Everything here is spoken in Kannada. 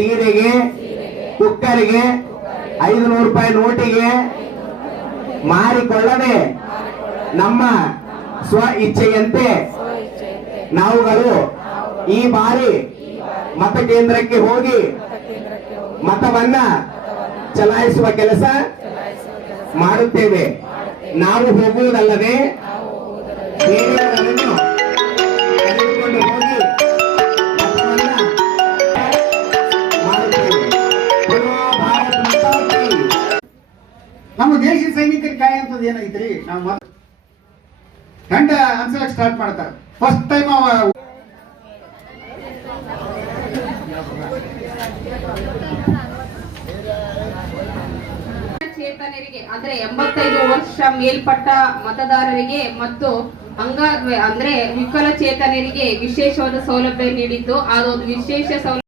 ಸೀರೆಗೆ, ಕುಕ್ಕರಿಗೆ, 500 ರೂಪಾಯಿ ನೋಟಿಗೆ ಮಾರಿಕೊಳ್ಳದೆ ನಮ್ಮ ಸ್ವ ಇಚ್ಛೆಯಂತೆ ನಾವುಗಳು ಈ ಬಾರಿ ಮತಕೇಂದ್ರಕ್ಕೆ ಹೋಗಿ ಮತವನ್ನ ಚಲಾಯಿಸುವ ಕೆಲಸ ಮಾಡುತ್ತೇವೆ. ನಾವು ಹೋಗುವುದಲ್ಲದೆ ಬೇರೆಯವರನ್ನು ಕರೆದುಕೊಂಡು ಹೋಗಿ ಮತವನ್ನ ಮಾಡುತ್ತೇವೆ. ಭಾರತ ಮಾತಾ ಕೀ. ನಮ್ಮ ದೇಶ ಸೈನಿಕರ ಕಾಯ ಅಂತದ್ ಏನೈತ್ರಿ, ನಾವು ಗಂಡ ಅನ್ಸಲಕ್ ಸ್ಟಾರ್ಟ್ ಮಾಡ್ತಾರೆ. ಫಸ್ಟ್ ಟೈಮ್ ಚೇತನರಿಗೆ ಅಂದ್ರೆ 85 ವರ್ಷ ಮೇಲ್ಪಟ್ಟ ಮತದಾರರಿಗೆ ಮತ್ತು ಅಂದ್ರೆ ವಿಕಲಚೇತನರಿಗೆ ವಿಶೇಷವಾದ ಸೌಲಭ್ಯ ನೀಡಿದ್ದು, ಅದೊಂದು ವಿಶೇಷ ಸೌಲಭ್ಯ